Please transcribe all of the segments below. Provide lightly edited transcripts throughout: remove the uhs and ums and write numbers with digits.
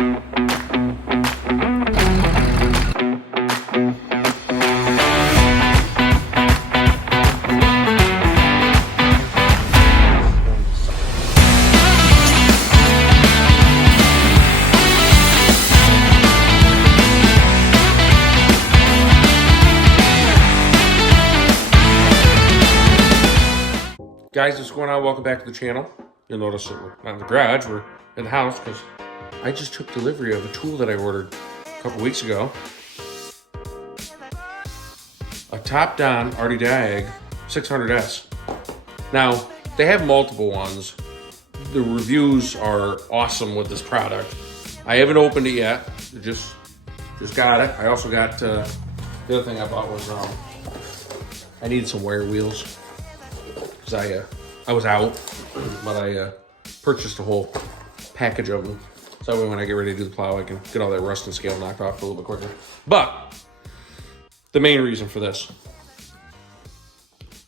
Guys, what's going on? Welcome back to the channel. You'll notice that we're not in the garage, we're in the house because I just took delivery of a tool that I ordered a couple weeks ago. A TopDon ArtiDiag 600S. Now, they have multiple ones. The reviews are awesome with this product. I haven't opened it yet. Just got it. I also got, the other thing I bought was, I needed some wire wheels. I was out, but I purchased a whole package of them. So that way when I get ready to do the plow, I can get all that rust and scale knocked off a little bit quicker. But the main reason for this,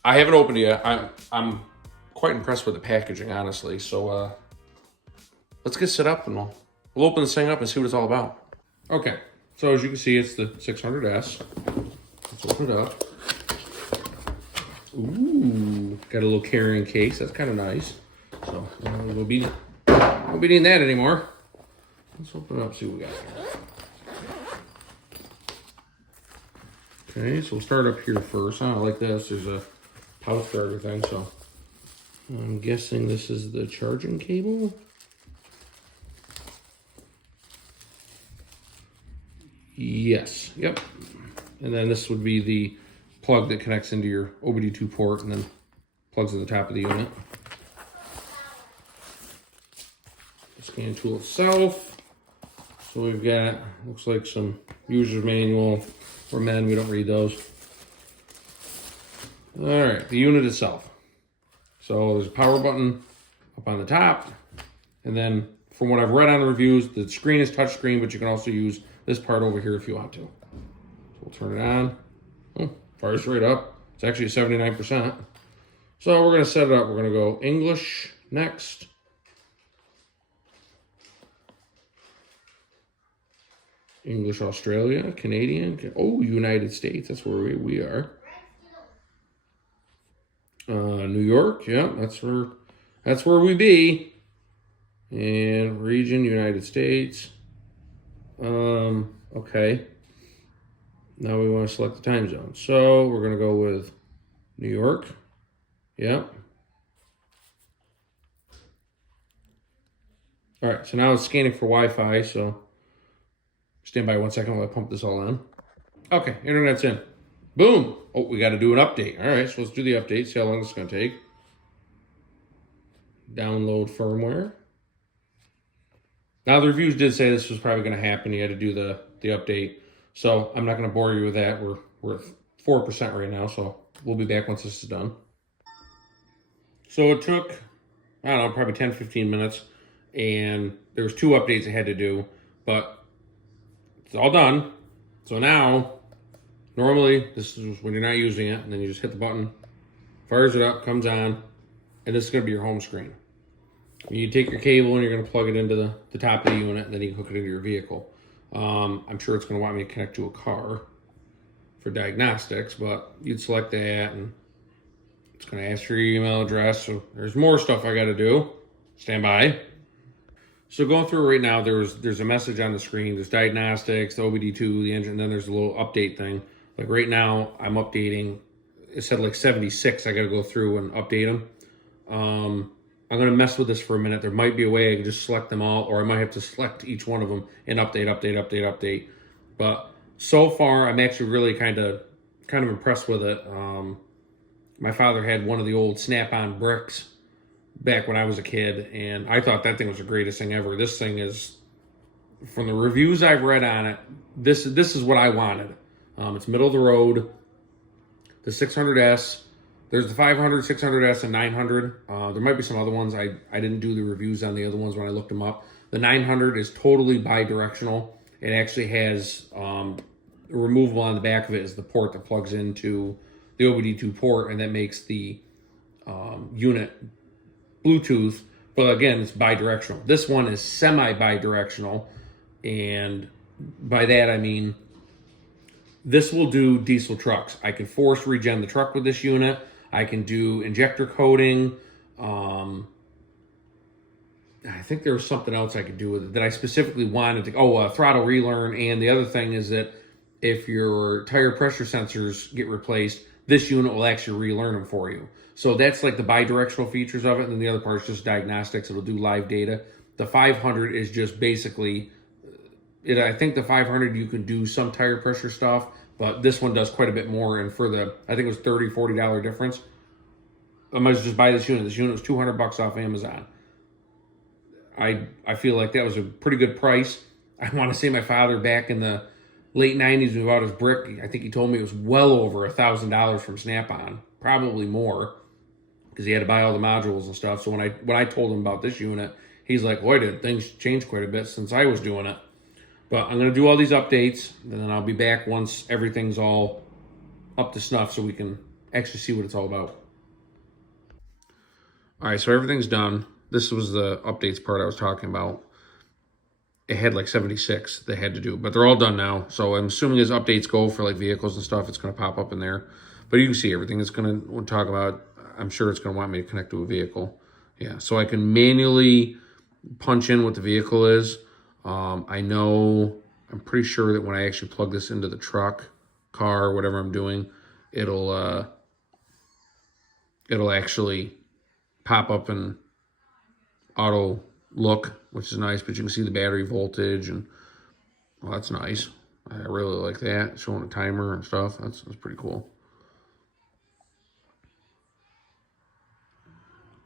I haven't opened it yet. I'm quite impressed with the packaging, honestly. So let's get set up and we'll open this thing up and see what it's all about. Okay, so as you can see, it's the 600S. Let's open it up. Ooh, got a little carrying case. That's kind of nice. So we'll be needing that anymore. Let's open it up, see what we got here. Okay, so we'll start up here first. I like this. There's a pouch for everything. So I'm guessing this is the charging cable. Yes. Yep. And then this would be the plug that connects into your OBD2 port and then plugs at the top of the unit. The scan tool itself. So we've got, looks like some user's manual. For men, we don't read those. All right, the unit itself. So there's a power button up on the top. And then from what I've read on the reviews, the screen is touchscreen, but you can also use this part over here if you want to. So we'll turn it on. Oh, fires right up. It's actually 79%. So we're going to set it up. We're going to go English next. English Australia, Canadian. Oh, United States. That's where we are. New York. Yeah, that's where we be. And region United States. Okay. Now we want to select the time zone. So we're going to go with New York. Yep. All right, so now it's scanning for Wi-Fi, so stand by 1 second while I pump this all in. Okay, internet's in. Boom. Oh, we got to do an update. All right, so let's do the update, see how long this is going to take. Download firmware. Now, the reviews did say this was probably going to happen. You had to do the update. So I'm not going to bore you with that. We're at 4% right now, so we'll be back once this is done. So it took, I don't know, probably 10, 15 minutes, and there was 2 updates I had to do, but it's all done. So now, normally, this is when you're not using it, and then you just hit the button, fires it up, comes on, and this is going to be your home screen. You take your cable and you're going to plug it into the top of the unit, and then you can hook it into your vehicle. I'm sure it's going to want me to connect to a car for diagnostics, but you'd select that and it's going to ask for your email address. So there's more stuff I got to do. Stand by. So going through right now, there's a message on the screen. There's diagnostics, the OBD2, the engine, and then there's a little update thing. Like right now, I'm updating. It said like 76. I got to go through and update them. I'm going to mess with this for a minute. There might be a way I can just select them all, or I might have to select each one of them and update. But so far, I'm actually really kind of impressed with it. My father had one of the old Snap-on bricks back when I was a kid, and I thought that thing was the greatest thing ever. This thing is, from the reviews I've read on it, this is what I wanted. It's middle of the road. The 600S. There's the 500, 600S, and 900. There might be some other ones. I didn't do the reviews on the other ones when I looked them up. The 900 is totally bi-directional. It actually has removable on the back of it is the port that plugs into the OBD2 port, and that makes the unit Bluetooth. But again, it's bi-directional. This one is semi-bi-directional. And by that, I mean, this will do diesel trucks. I can force regen the truck with this unit. I can do injector coating. I think there was something else I could do with it that I specifically wanted to. Oh, throttle relearn. And the other thing is that if your tire pressure sensors get replaced, this unit will actually relearn them for you. So that's like the bi-directional features of it. And then the other part is just diagnostics. It'll do live data. The 500 is just basically it. I think the 500 you can do some tire pressure stuff, but this one does quite a bit more. And for the, I think it was $30-$40 difference. I might just buy this unit. This unit was $200 off Amazon. I feel like that was a pretty good price. I want to say my father back in the late 90s when he bought his brick, I think he told me it was well over $1,000 from Snap-on, probably more, because he had to buy all the modules and stuff. So when I told him about this unit, he's like, boy, did things change quite a bit since I was doing it. But I'm going to do all these updates, and then I'll be back once everything's all up to snuff so we can actually see what it's all about. All right, so everything's done. This was the updates part I was talking about. It had like 76 they had to do, but they're all done now. So I'm assuming as updates go for like vehicles and stuff, it's going to pop up in there. But you can see everything it's going to talk about. I'm sure it's going to want me to connect to a vehicle. Yeah, so I can manually punch in what the vehicle is. I'm pretty sure that when I actually plug this into the truck, car, whatever I'm doing, it'll actually pop up and auto look, which is nice, but you can see the battery voltage, and well, that's nice. I really like that, showing a timer and stuff. That's pretty cool.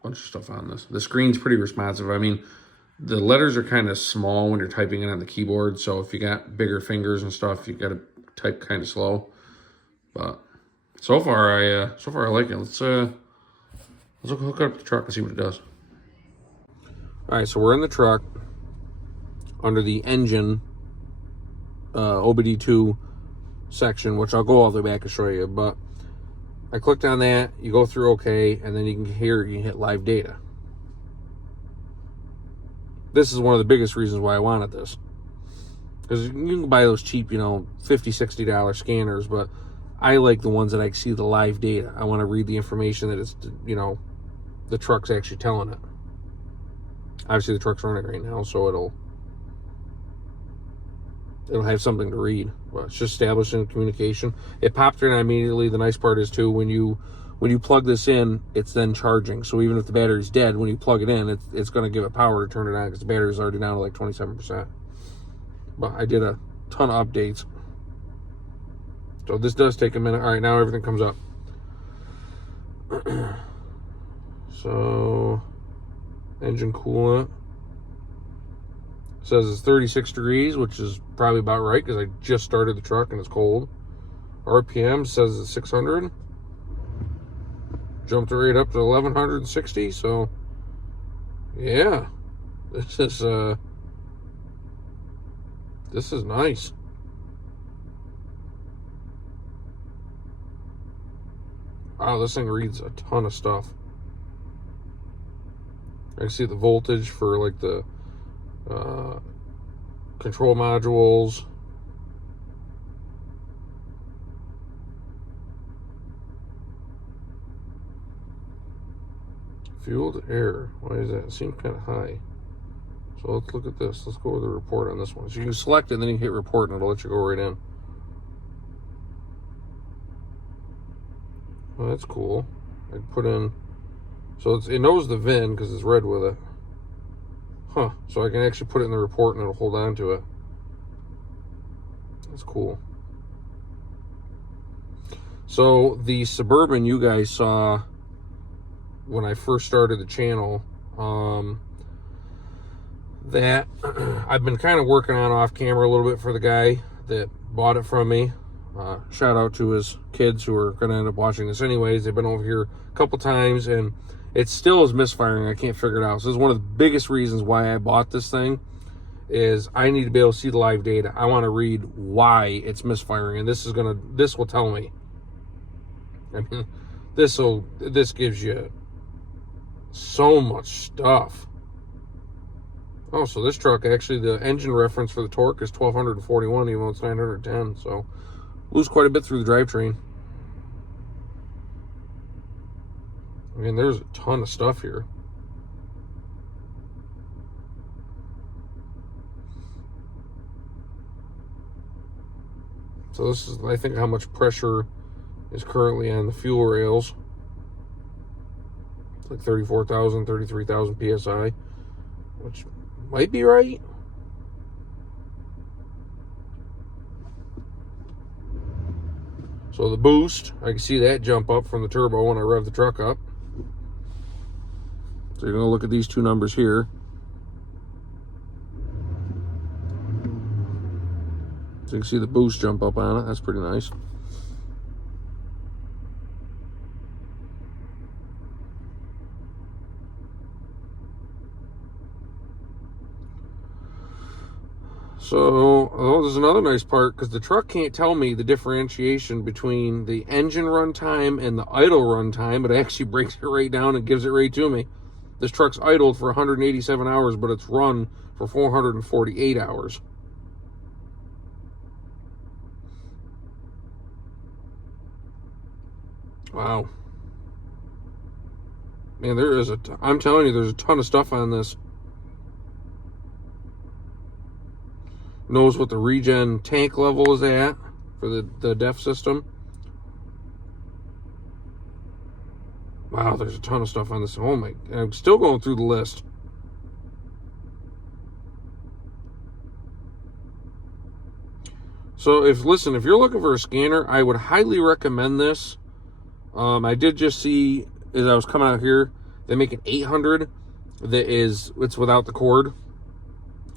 Bunch of stuff on this. The screen's pretty responsive. I mean, the letters are kind of small when you're typing it on the keyboard, so if you got bigger fingers and stuff, you got to type kind of slow. But so far I like it. Let's hook up the truck and see what it does. All right, so we're in the truck under the engine OBD2 section, which I'll go all the way back and show you. But I clicked on that, you go through okay, and then you can hit live data. This is one of the biggest reasons why I wanted this. Because you can buy those cheap, $50, $60 scanners, but I like the ones that I can see the live data. I want to read the information that it's, the truck's actually telling it. Obviously the truck's running right now, so it'll have something to read. But it's just establishing communication. It popped in immediately. The nice part is too, when you plug this in, it's then charging. So even if the battery's dead, when you plug it in, it's going to give it power to turn it on because the battery's already down to like 27%. But I did a ton of updates. So this does take a minute. All right, now everything comes up. So engine coolant says it's 36 degrees, which is probably about right because I just started the truck and it's cold. RPM says it's 600. Jumped right up to 1160. So yeah, this is nice. Wow, this thing reads a ton of stuff. I can see the voltage for like the control modules. Fuel to air. Why is that? It seems kind of high. So let's look at this. Let's go with the report on this one. So you can select it and then you can hit report and it'll let you go right in. Well, that's cool. I put in, so it knows the VIN because it's red with it. Huh, so I can actually put it in the report and it'll hold on to it. That's cool. So the Suburban you guys saw when I first started the channel, that I've been kind of working on off camera a little bit for the guy that bought it from me. Shout out to his kids who are going to end up watching this anyways. They've been over here a couple times and it still is misfiring. I can't figure it out. So this is one of the biggest reasons why I bought this thing is I need to be able to see the live data. I want to read why it's misfiring, and this will tell me. I mean, this gives you so much stuff. Oh, so this truck, actually, the engine reference for the torque is 1,241, even though it's 910. So lose quite a bit through the drivetrain. I mean, there's a ton of stuff here. So this is, I think, how much pressure is currently on the fuel rails. It's like 34,000, 33,000 PSI, which might be right. So the boost, I can see that jump up from the turbo when I rev the truck up. So you're going to look at these two numbers here. So you can see the boost jump up on it. That's pretty nice. So, oh, there's another nice part, because the truck can't tell me the differentiation between the engine runtime and the idle runtime. It actually breaks it right down and gives it right to me. This truck's idled for 187 hours, but it's run for 448 hours. Wow. Man, there is I'm telling you, there's a ton of stuff on this. Knows what the regen tank level is at for the DEF system. Wow, there's a ton of stuff on this. Oh my, I'm still going through the list. So if you're looking for a scanner, I would highly recommend this. I did just see, as I was coming out here, they make an 800 it's without the cord.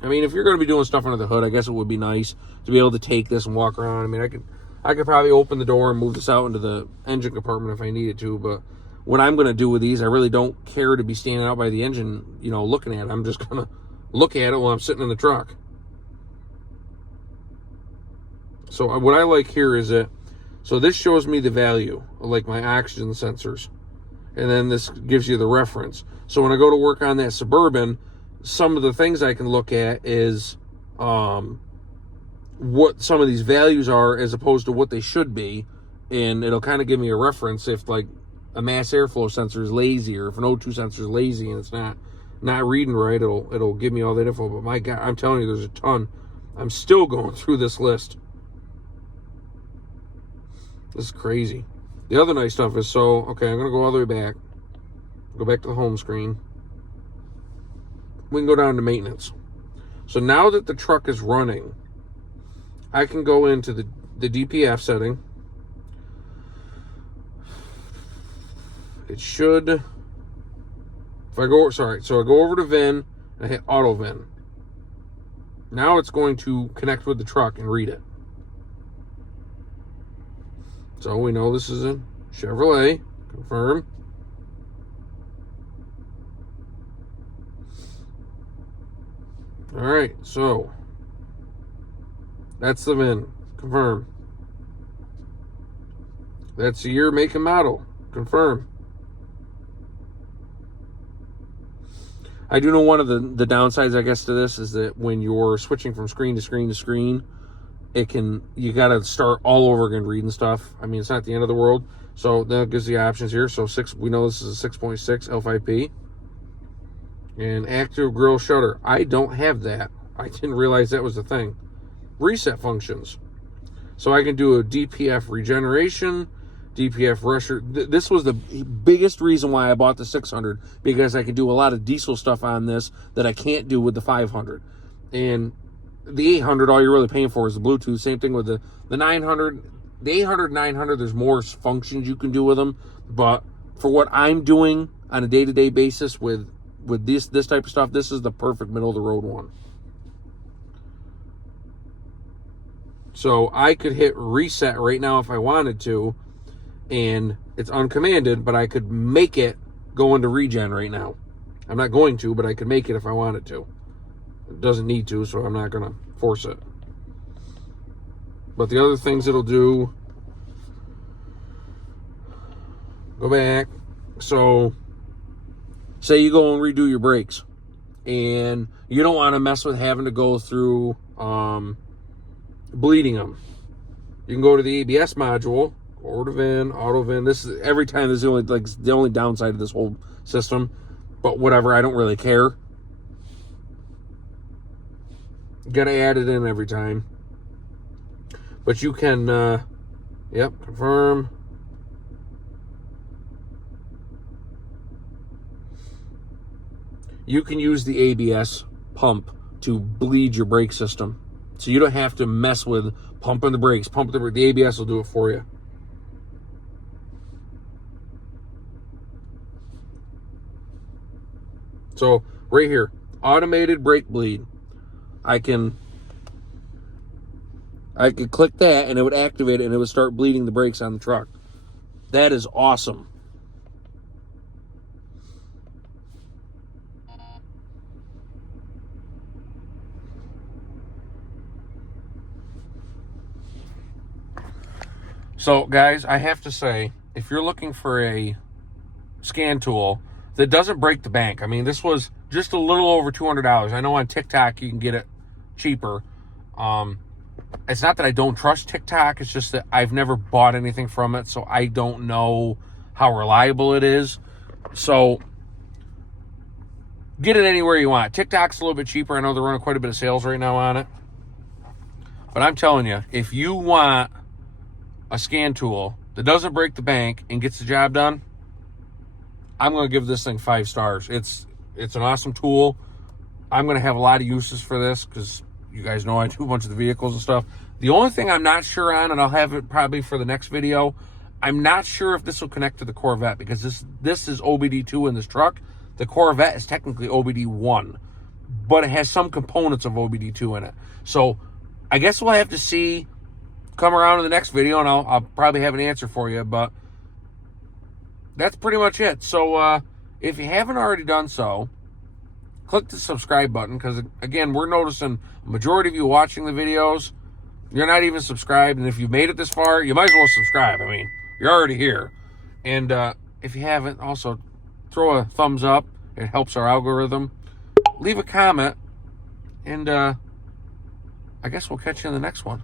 I mean, if you're going to be doing stuff under the hood, I guess it would be nice to be able to take this and walk around. I mean, I could probably open the door and move this out into the engine compartment if I needed to, but what I'm going to do with these, I really don't care to be standing out by the engine, looking at it. I'm just going to look at it while I'm sitting in the truck. So what I like here is so this shows me the value, like my oxygen sensors, and then this gives you the reference. So when I go to work on that Suburban, some of the things I can look at is what some of these values are as opposed to what they should be, and it'll kind of give me a reference if like a mass airflow sensor is lazy, or if an O2 sensor is lazy and it's not reading right, it'll give me all that info. But my God, I'm telling you, there's a ton. I'm still going through this list. This is crazy. The other nice stuff is, okay, I'm going to go all the way back. Go back to the home screen. We can go down to maintenance. So now that the truck is running, I can go into the DPF setting. It should, I go over to VIN and I hit auto VIN. Now it's going to connect with the truck and read it. So we know this is a Chevrolet. Confirm. All right, so that's the VIN. Confirm. That's the year, make, and model. Confirm. I do know one of the downsides, I guess, to this is that when you're switching from screen to screen to screen, you got to start all over again reading stuff. I mean, it's not the end of the world. So that gives the options here. So we know this is a 6.6 L5P. And active grill shutter. I don't have that. I didn't realize that was a thing. Reset functions. So I can do a DPF regeneration, DPF rusher. This was the biggest reason why I bought the 600, because I could do a lot of diesel stuff on this that I can't do with the 500. And the 800, all you're really paying for is the Bluetooth. Same thing with the 900. The 800, 900, there's more functions you can do with them. But for what I'm doing on a day-to-day basis with this type of stuff, this is the perfect middle-of-the-road one. So I could hit reset right now if I wanted to, and it's uncommanded, but I could make it go into regen right now. I'm not going to, but I could make it if I wanted to. It doesn't need to, so I'm not going to force it. But the other things it'll do, go back. So say you go and redo your brakes and you don't want to mess with having to go through bleeding them. You can go to the ABS module, auto VIN. This is every time. This is the only downside of this whole system, but whatever. I don't really care. Got to add it in every time. But you can, yep, confirm. You can use the ABS pump to bleed your brake system. So you don't have to mess with pumping the brakes. The ABS will do it for you. So right here, automated brake bleed. I could click that and it would activate it and it would start bleeding the brakes on the truck. That is awesome. So guys, I have to say, if you're looking for a scan tool that doesn't break the bank, I mean, this was just a little over $200. I know on TikTok you can get it cheaper. It's not that I don't trust TikTok, it's just that I've never bought anything from it, so I don't know how reliable it is. So get it anywhere you want. TikTok's a little bit cheaper. I know they're running quite a bit of sales right now on it. But I'm telling you, if you want a scan tool that doesn't break the bank and gets the job done, I'm going to give this thing 5 stars. It's an awesome tool. I'm going to have a lot of uses for this because you guys know I do a bunch of the vehicles and stuff. The only thing I'm not sure on, and I'll have it probably for the next video, I'm not sure if this will connect to the Corvette because this is OBD2 in this truck. The Corvette is technically OBD1, but it has some components of OBD2 in it. So I guess we'll have to see, come around to the next video, and I'll probably have an answer for you, but that's pretty much it. So if you haven't already done so, click the subscribe button because, again, we're noticing a majority of you watching the videos, you're not even subscribed, and if you've made it this far, you might as well subscribe. I mean, you're already here. And if you haven't, also throw a thumbs up. It helps our algorithm. Leave a comment, and I guess we'll catch you in the next one.